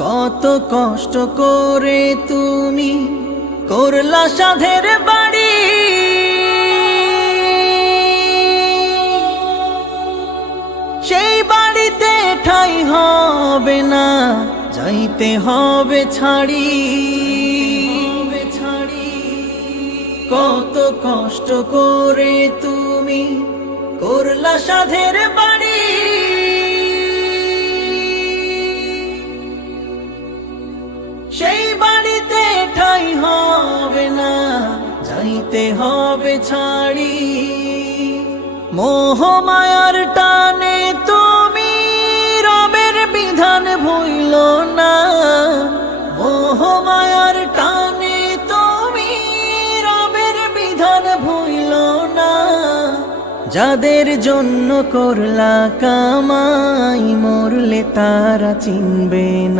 কত কষ্ট করে তুমি করলা সাধের বাড়ি, সেই বাড়িতে ঠাই হবে না, যাইতে হবে ছাড়ি। কত কষ্ট করে তুমি করলা সাধের বাড়ি, সেই বাড়িতে ঠাই হবে না, যাইতে হবে ছাড়ি। মোহ মায়ার টানে তুমি রবের বিধান ভুইল না, মোহ মায়ার টানে তুমি রবের বিধান ভুইল না। যাদের জন্য করলা কামাই, মরলে তারা চিনবে না।